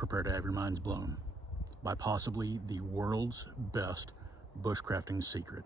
prepare to have your minds blown by possibly the world's best bushcrafting secret.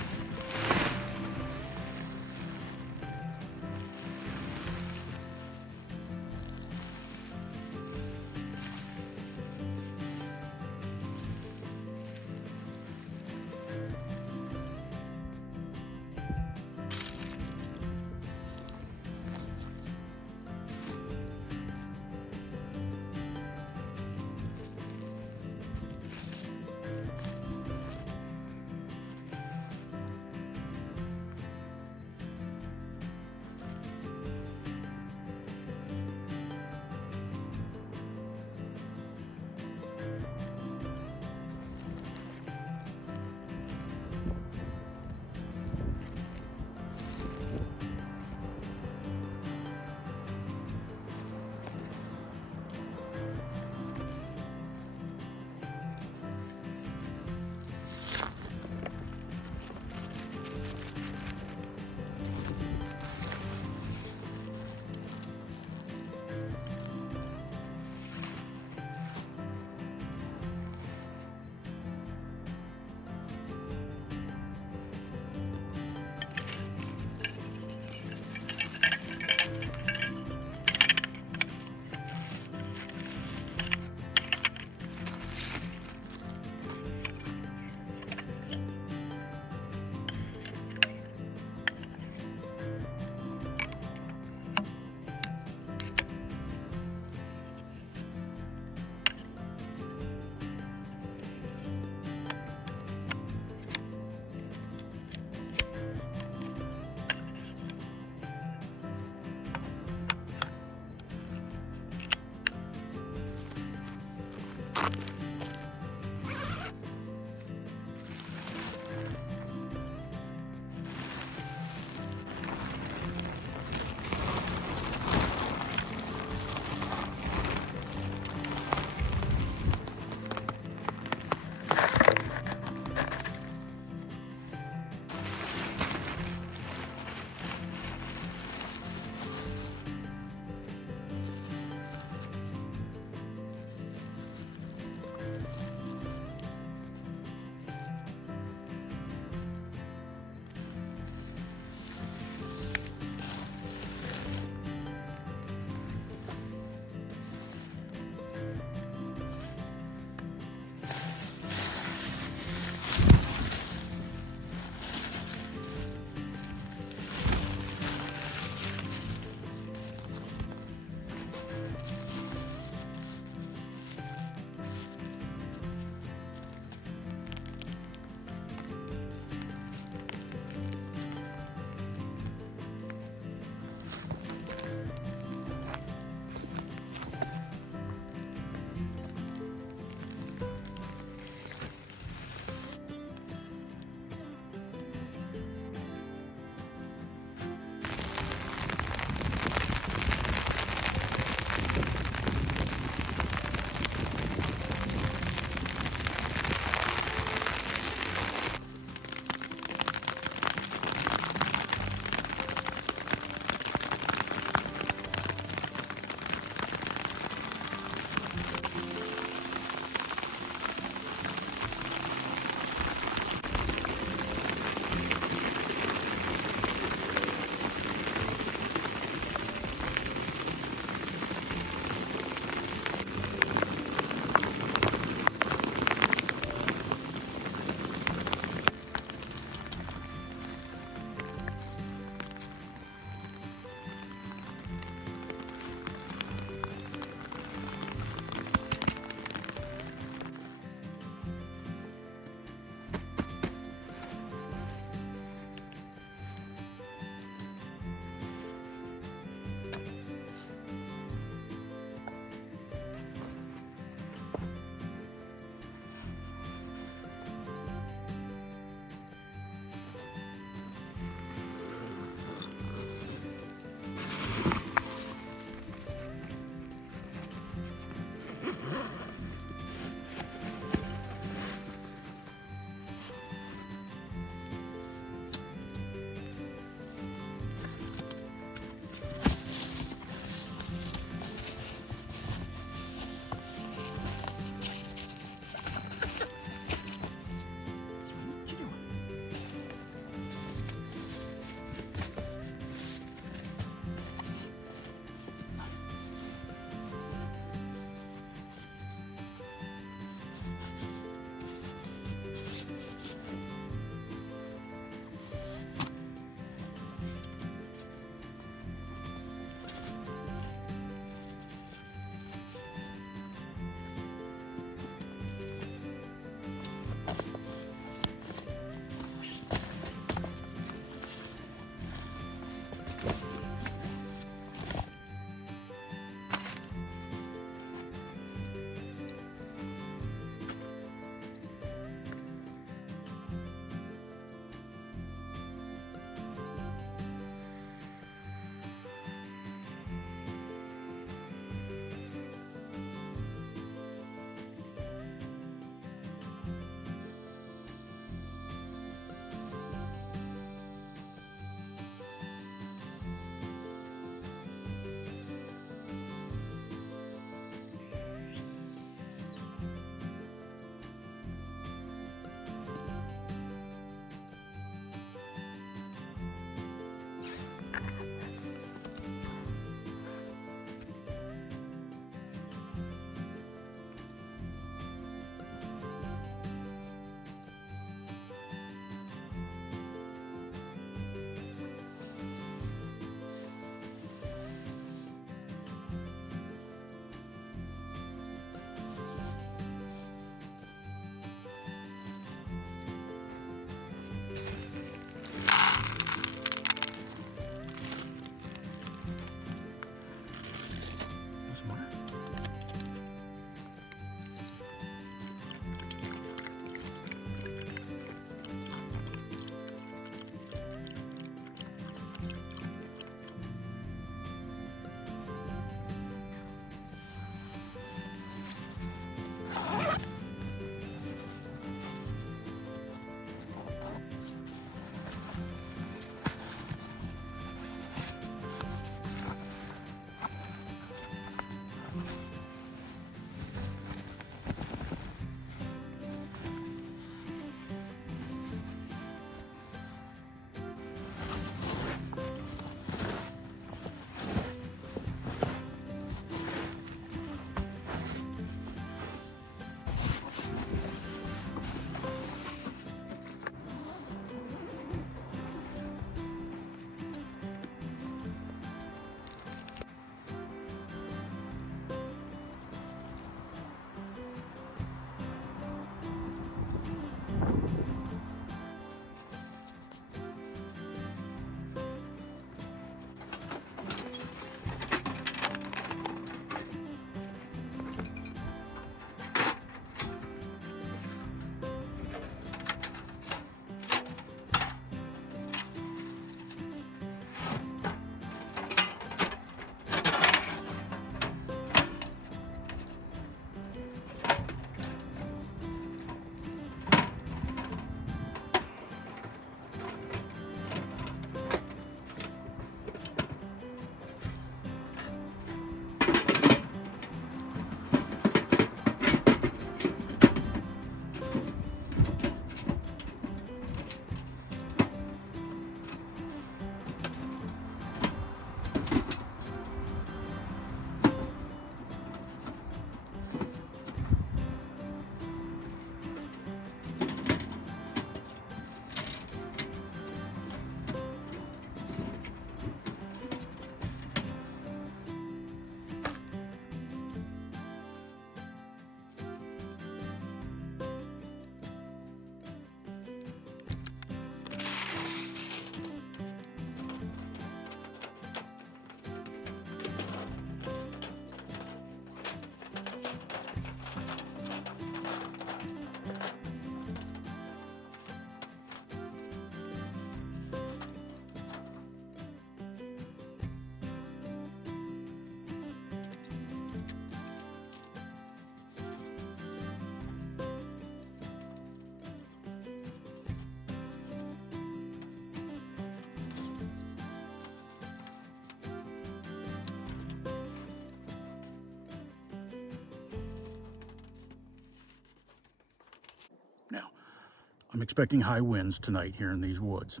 I'm expecting high winds tonight here in these woods.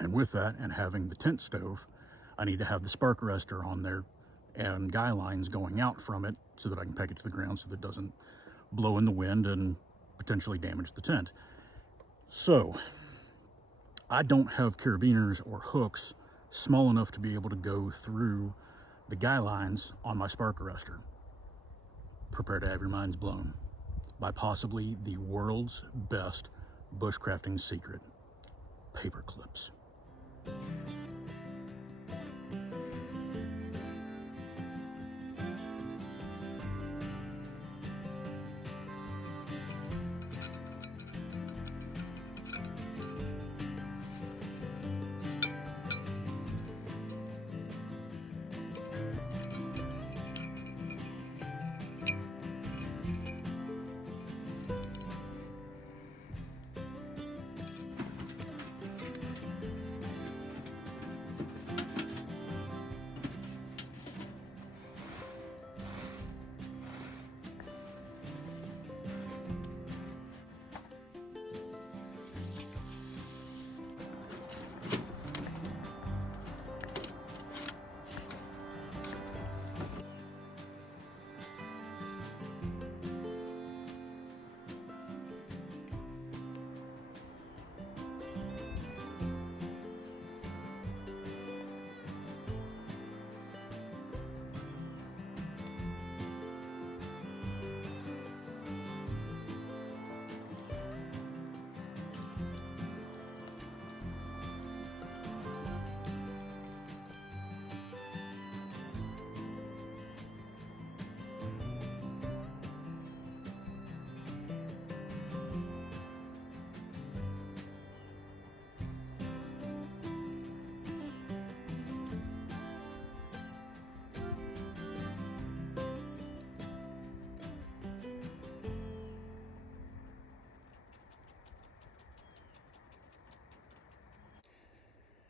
And with that, and having the tent stove, I need to have the spark arrestor on there and guy lines going out from it so that I can peg it to the ground so that it doesn't blow in the wind and potentially damage the tent. So I don't have carabiners or hooks small enough to be able to go through the guy lines on my spark arrestor. Prepare to have your minds blown by possibly the world's best bushcrafting secret: paper clips.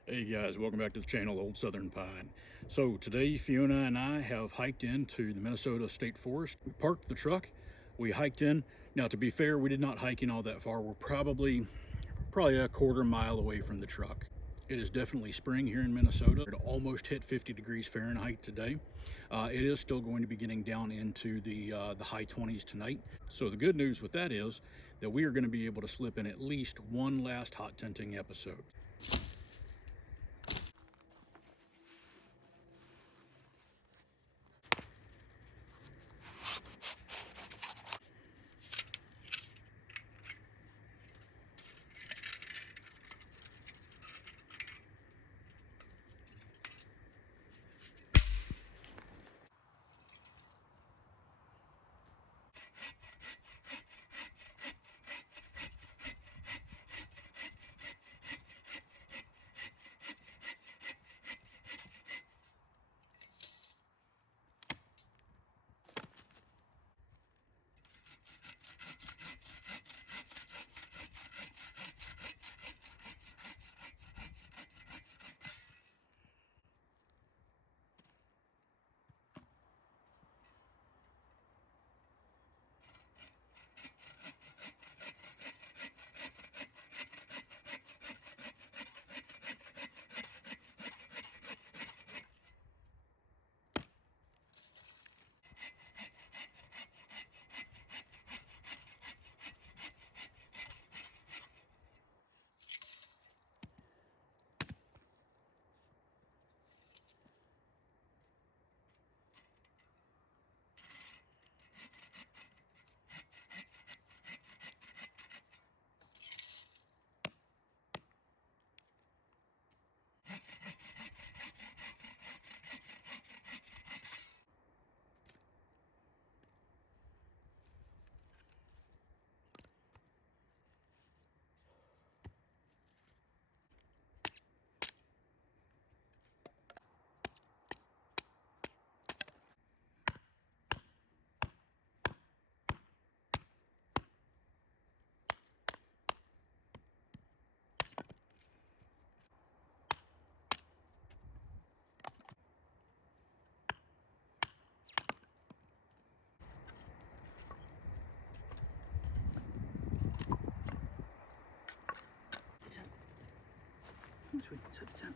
Hey guys, welcome back to the channel, Old Southern Pine. So today Fiona and I have hiked into the Minnesota State Forest. We parked the truck, we hiked in. Now to be fair, we did not hike in all that far. We're probably a quarter mile away from the truck. It is definitely spring here in Minnesota. It almost hit 50 degrees Fahrenheit today. It is still going to be getting down into the high 20s tonight. So the good news with that is that we are going to be able to slip in at least one last hot tenting episode. So we can set the tent.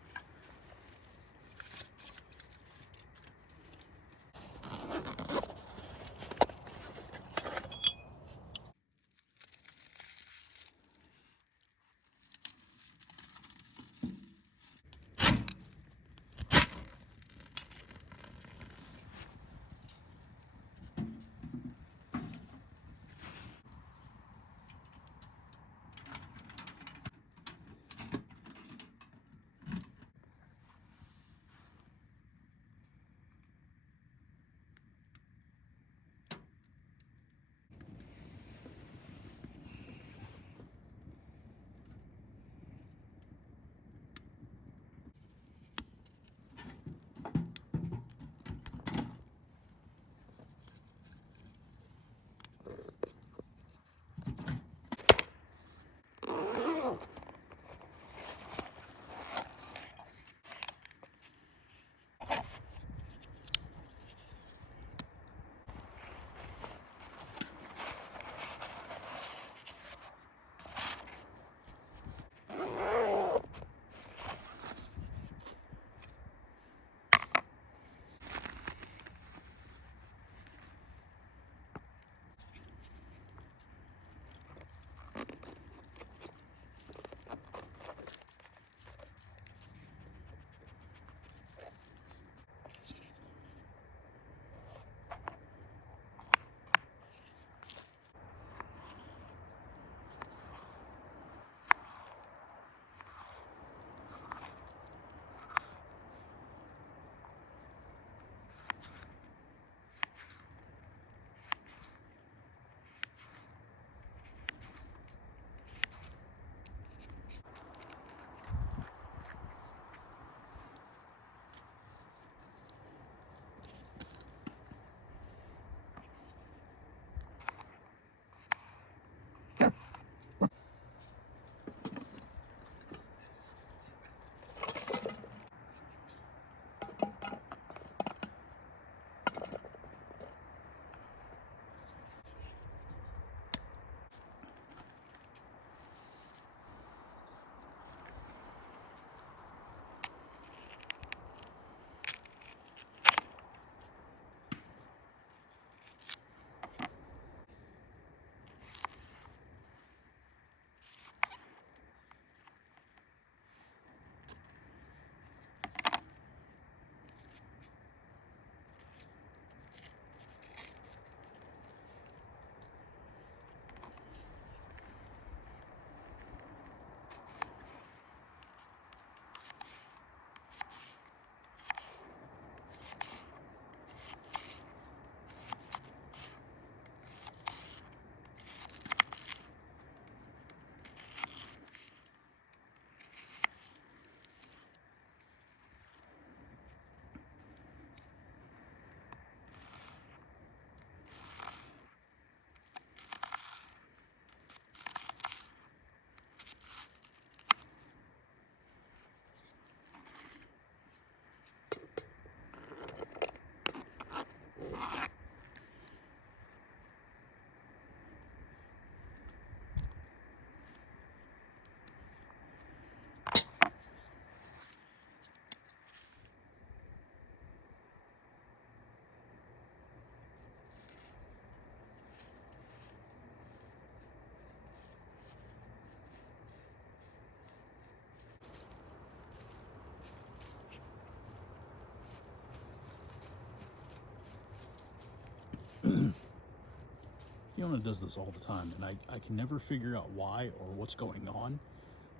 Fiona does this all the time, and I can never figure out why or what's going on,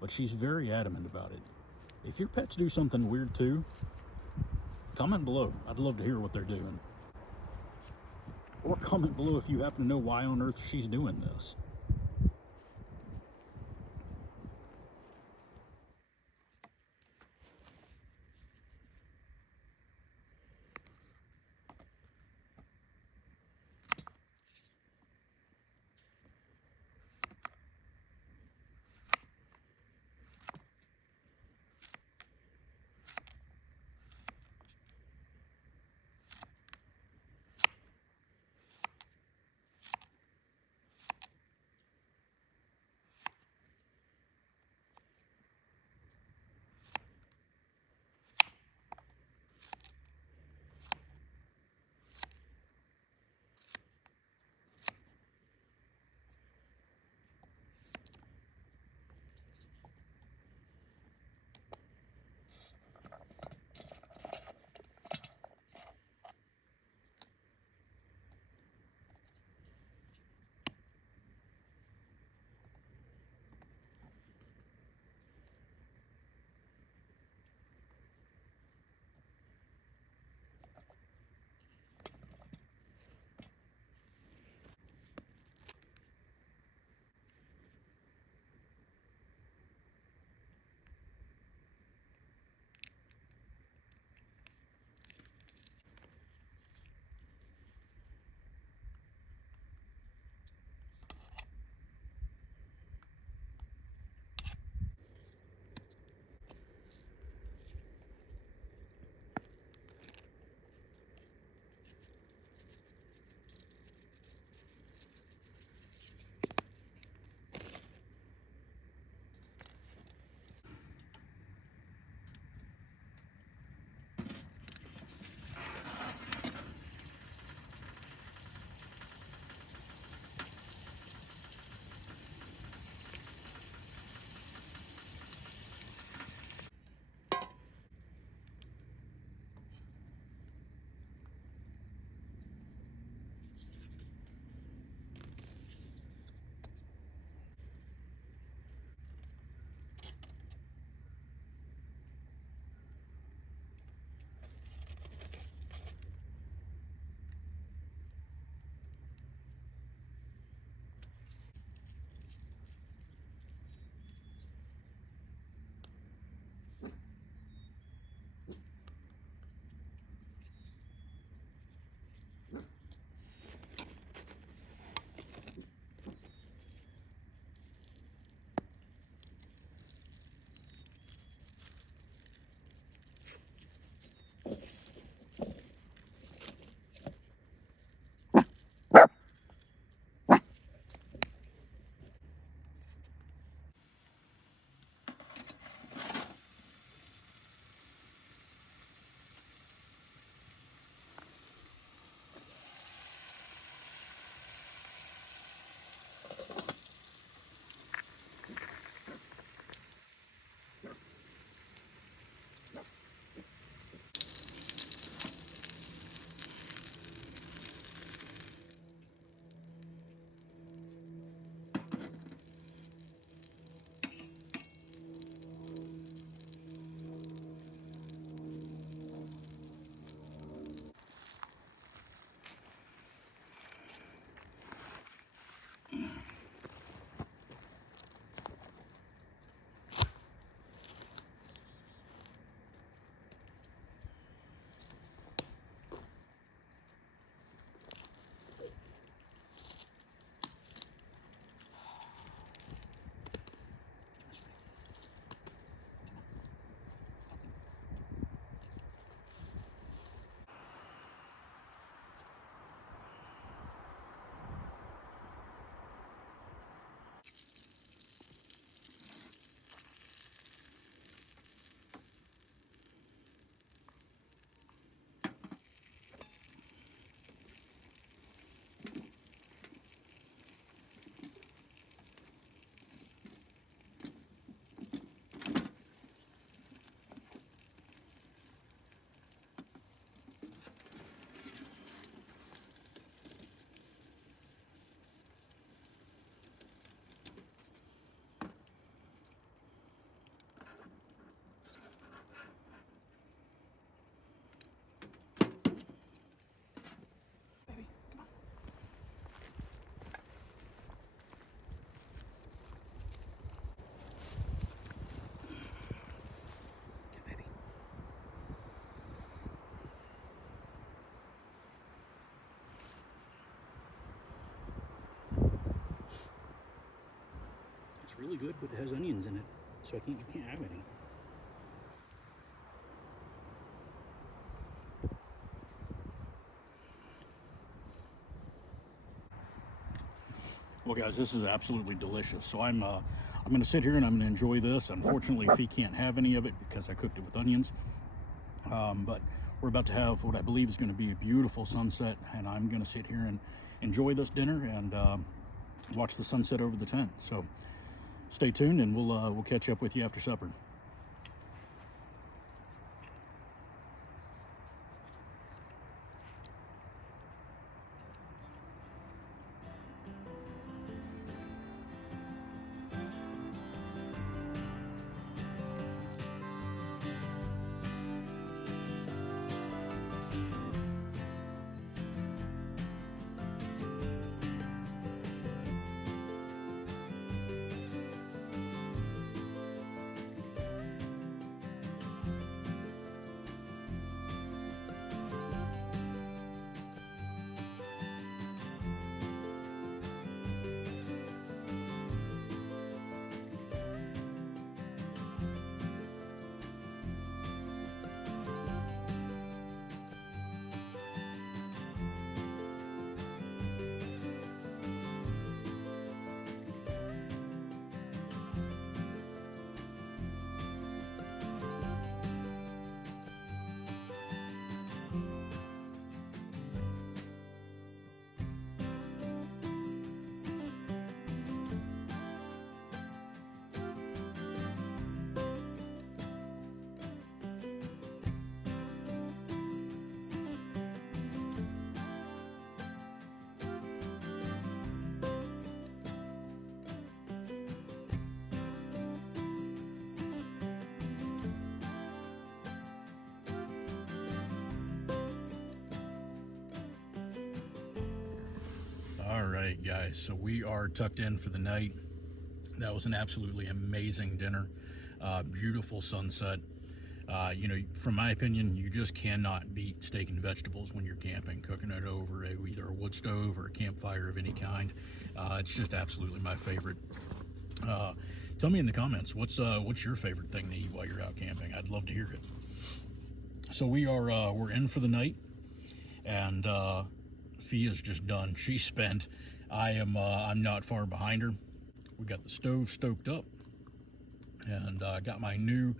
but she's very adamant about it. If your pets do something weird too, comment below. I'd love to hear what they're doing. Or comment below if you happen to know why on earth she's doing this. really good, but it has onions in it, so you can't have any. Well, guys, this is absolutely delicious. So I'm going to sit here and I'm going to enjoy this. Unfortunately, Fee can't have any of it because I cooked it with onions. But we're about to have what I believe is going to be a beautiful sunset, and I'm going to sit here and enjoy this dinner and watch the sunset over the tent. So stay tuned, and we'll catch up with you after supper. All right, guys, so we are tucked in for the night. That was an absolutely amazing dinner. Beautiful sunset. You know, from my opinion, you just cannot beat steak and vegetables when you're camping, cooking it over either a wood stove or a campfire of any kind. It's just absolutely my favorite. Tell me in the comments, what's your favorite thing to eat while you're out camping? I'd love to hear it. So we're in for the night, and Fee is just done. She's spent. I'm not far behind her. We got the stove stoked up, and got my new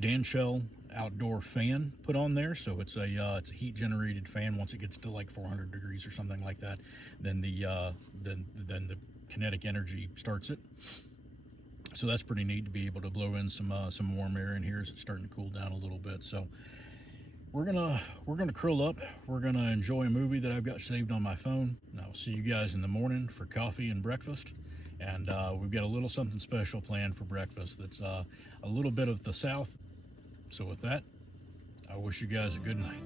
Danshell outdoor fan put on there. So it's a heat generated fan. Once it gets to like 400 degrees or something like that, then the kinetic energy starts it. So that's pretty neat to be able to blow in some warm air in here as it's starting to cool down a little bit. So we're gonna curl up. We're gonna enjoy a movie that I've got saved on my phone. And I'll see you guys in the morning for coffee and breakfast. And we've got a little something special planned for breakfast that's a little bit of the South. So with that, I wish you guys a good night.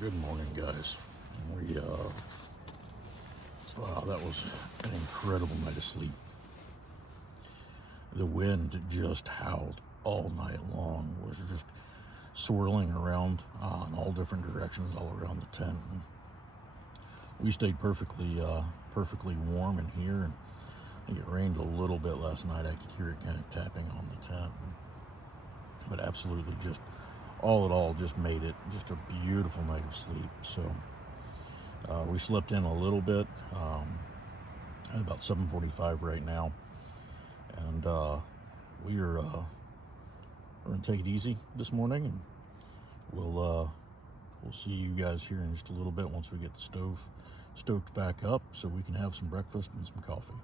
Good morning, guys. Wow, that was an incredible night of sleep. The wind just howled all night long, was just swirling around in all different directions all around the tent. And we stayed perfectly warm in here, and I think it rained a little bit last night. I could hear it kind of tapping on the tent, but absolutely just all in all, just made it just a beautiful night of sleep. So we slept in a little bit at about 7:45 right now, and we're gonna take it easy this morning, and we'll see you guys here in just a little bit once we get the stove stoked back up so we can have some breakfast and some coffee.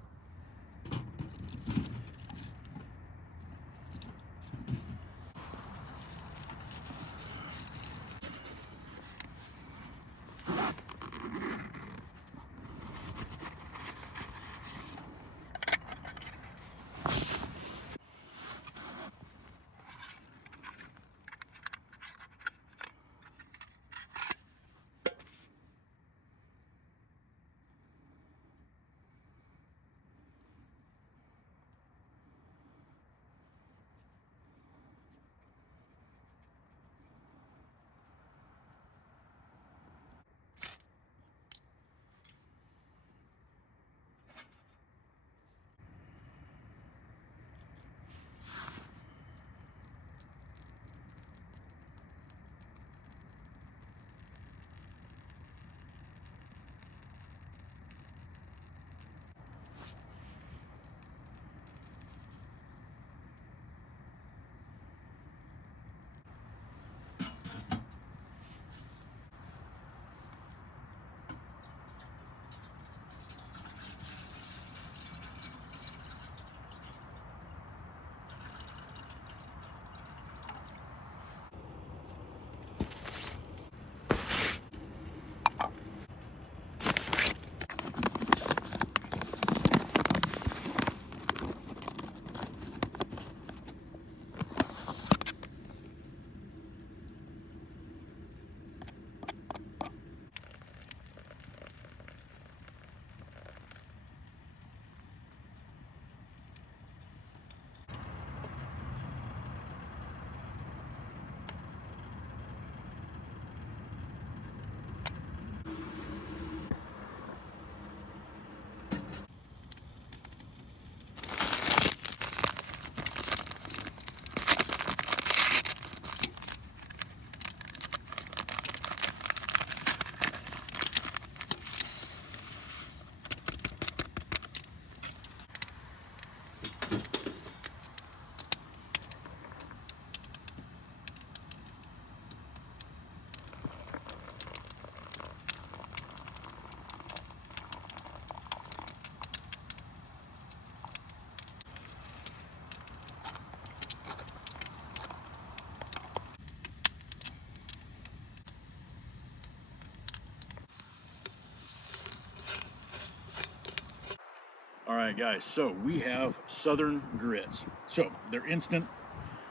right, guys, so we have Southern grits. So they're instant,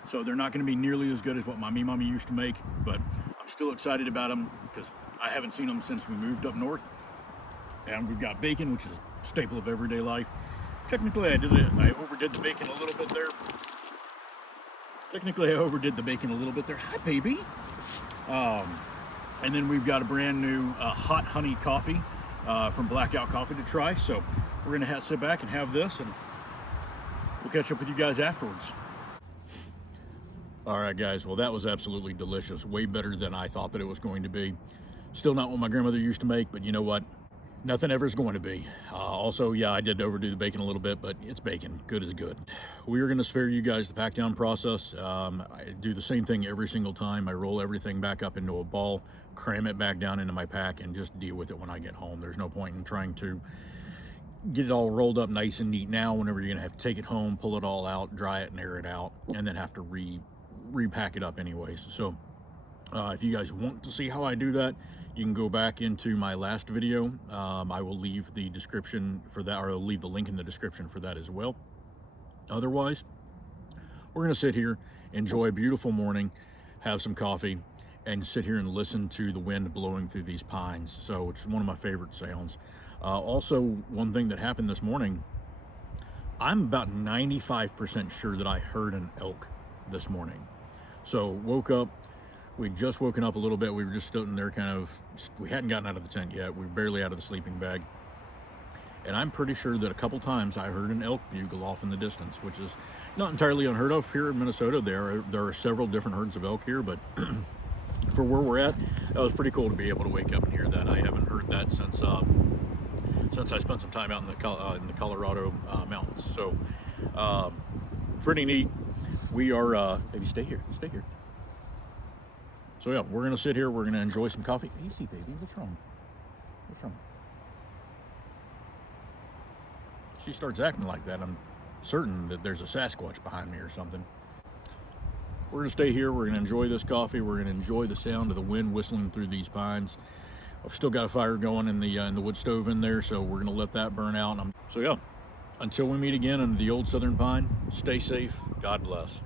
so they're not going to be nearly as good as what my mommy used to make, but I'm still excited about them because I haven't seen them since we moved up north. And we've got bacon, which is a staple of everyday life. Technically, I overdid the bacon a little bit there. Hi, baby. And then we've got a brand new hot honey coffee from Blackout Coffee to try. So we're gonna sit back and have this, and we'll catch up with you guys afterwards. All right, guys, well, that was absolutely delicious. Way better than I thought that it was going to be. Still not what my grandmother used to make, but you know what? Nothing ever is going to be. Also, yeah, I did overdo the bacon a little bit, but it's bacon. Good is good. We are going to spare you guys the pack down process. I do the same thing every single time. I roll everything back up into a ball, cram it back down into my pack, and just deal with it when I get home. There's no point in trying to get it all rolled up nice and neat now whenever you're going to have to take it home, pull it all out, dry it and air it out, and then have to repack it up anyways. So if you guys want to see how I do that, you can go back into my last video. I will leave the description for that, or I'll leave the link in the description for that as well. Otherwise, we're gonna sit here, enjoy a beautiful morning, have some coffee, and sit here and listen to the wind blowing through these pines. So it's one of my favorite sounds. Also, one thing that happened this morning, I'm about 95% sure that I heard an elk this morning. So woke up, we'd just woken up a little bit. We were just sitting there we hadn't gotten out of the tent yet. We were barely out of the sleeping bag. And I'm pretty sure that a couple times I heard an elk bugle off in the distance, which is not entirely unheard of here in Minnesota. There are several different herds of elk here, but for where we're at, that was pretty cool to be able to wake up and hear that. I haven't heard that since I spent some time out in the Colorado mountains. So pretty neat. We are, maybe stay here. So yeah, we're gonna sit here, we're gonna enjoy some coffee. Easy, baby, what's wrong? She starts acting like that, I'm certain that there's a Sasquatch behind me or something. We're gonna stay here, we're gonna enjoy this coffee, we're gonna enjoy the sound of the wind whistling through these pines. I've still got a fire going in the wood stove in there, so we're gonna let that burn out. So yeah, until we meet again under the old Southern Pine, stay safe, God bless.